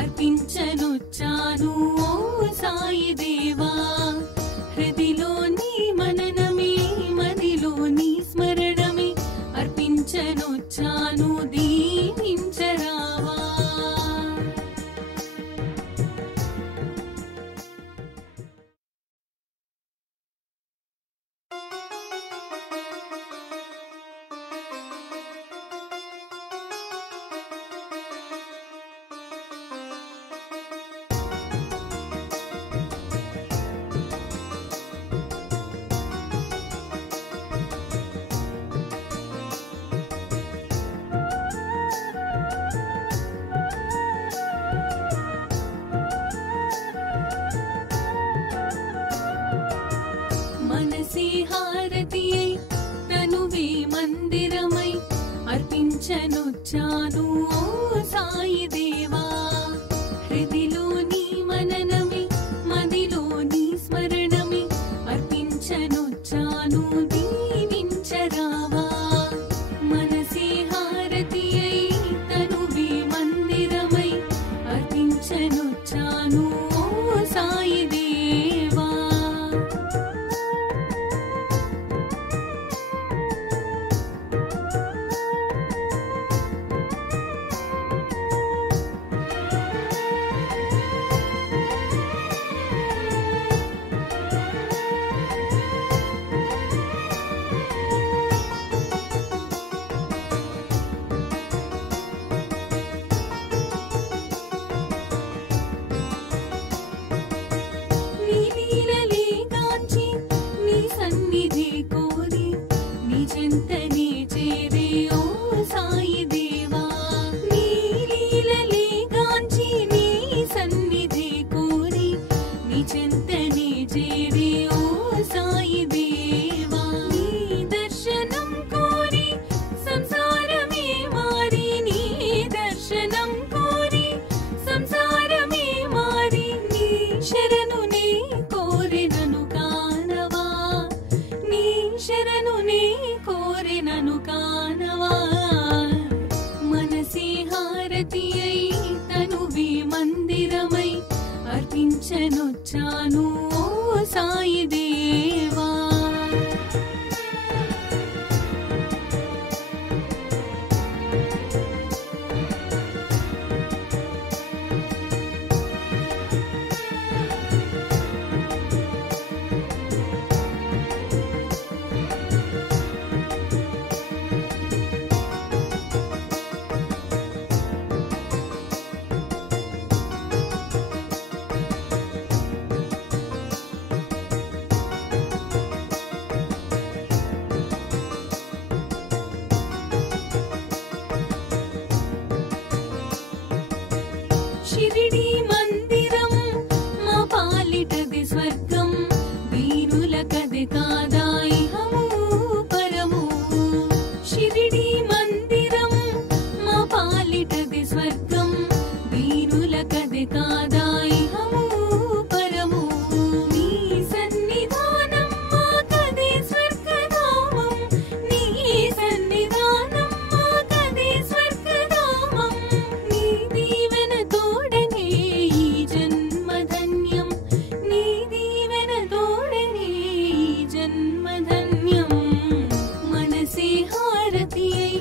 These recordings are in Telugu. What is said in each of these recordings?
అర్పించనొచ్చాను ఓ సాయి దేవా. హృదిలోని మననమే మదిలోని స్మరణమే అర్పించనొచ్చాను దీవించరావా. మనసే హారతియై తనువే మందిరమై అర్పించనొచ్చాను ఓ సాయి దేవా. హృదిలోని మననమే మదిలోని స్మరణమే అర్పించనొచ్చాను దీవించరావా. మనసే హారతియై తనువే మందిరమై అర్పించనొచ్చాను ఓ సాయి దేవా. నీ లీలలే గాంచి నీ సన్నిధి కోరి నీ చెంతనే చేరే ఓ సాయి దేవా. నీ లీలలే గాంచి నీ సన్నిధి కోరి నీ చెంతనే చేరే ఓ సాయి దేవా. నీ దర్శనం కోరి సంసారమే మారి నీ దర్శనం కోరి సంసారమే మారి నీ శరణు నే కోరినను కానవా. నీ శరణు నే కోరినను కానవా. మనసే హారతియై తనువే మందిరమై అర్పించనొచ్చాను ఓ సాయి దేవా. షిరిడి మందిరం మా పాలిటది స్వర్గం వీరులకది కాదా ఇహము పరము. షిరిడి మందిరం మా పాలిటది స్వర్గం వీరులకది కాదా ఇహము పరము. నీ సన్నిధానం మాకదే స్వర్గధామం. నీ సన్నిధానం మాకదే స్వర్గధామం. నీ దీవెన తోడనే ఈ జన్మధన్యం. నీ దీవెన తోడనే ఈ జన్మధన్యం. మనసే హారతియై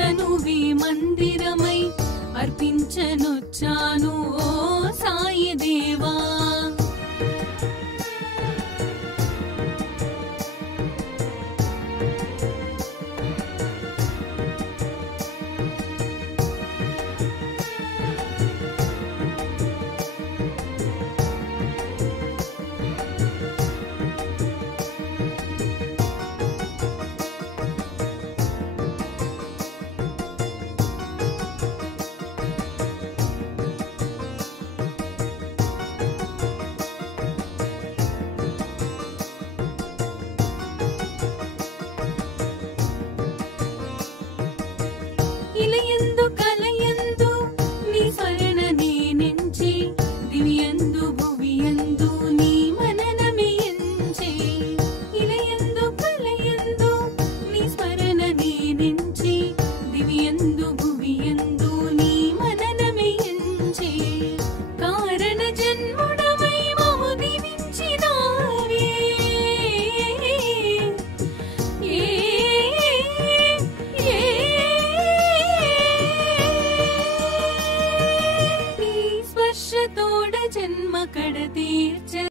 తనువే మందిరమై అర్పించనొచ్చాను ఓ సాయి దేవా. ఇలయందు కలయందు నీ స్మరణ నేనెంచి దివ్యందు భువియందు నీ మననమే ఎంచే. ఇలయందు కలయందు నీ స్మరణ నేనెంచి దివ్యందు భువియందు నీ మననమే ఎంచే. తోడ జన్మ కడ తీర్చ